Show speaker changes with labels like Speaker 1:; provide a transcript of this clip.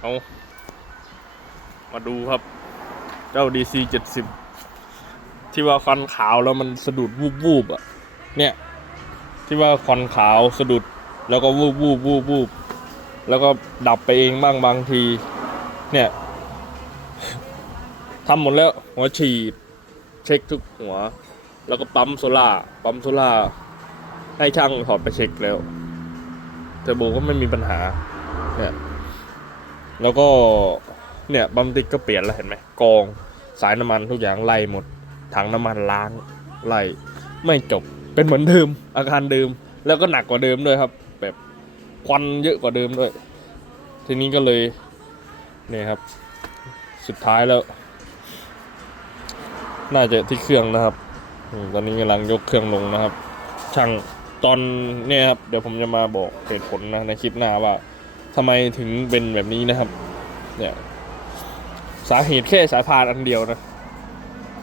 Speaker 1: เอามาดูครับ เจ้า DC 70 ที่ว่าควันขาวแล้วมันสะดุดวูบวูบอะ เนี่ย ที่ว่าควันขาวสะดุดแล้วก็วูบวูบวูบวูบแล้วก็ดับไปเองบ้างบางที เนี่ยทำหมดแล้วหัวฉีด เช็คทุกหัว แล้วก็ปั๊มโซล่าปั๊มโซล่าให้ช่างถอดไปเช็คแล้วเทอร์โบก็ไม่มีปัญหาเนี่ย แล้วก็เนี่ยบัมติกก็เปลี่ยนแล้วเห็นไหมกองสายน้ำมันทุกอย่างไล่หมด ถังน้ำมันล้างไล่ไม่จบเป็นเหมือนเดิมอาการเดิม แล้วก็หนักกว่าเดิมด้วยครับ แบบควันเยอะกว่าเดิมด้วย ทีนี้ก็เลยเนี่ยครับ สุดท้ายแล้ว น่าจะที่เครื่องนะครับตอนนี้กำลังยกเครื่องลงนะครับ ช่างตอนเนี่ยครับ เดี๋ยวผมจะมาบอกเหตุผลนะในคลิปหน้าว่า ทำไมถึงเป็นแบบนี้นะครับ เนี่ย สาเหตุแค่สายพานอันเดียวนะ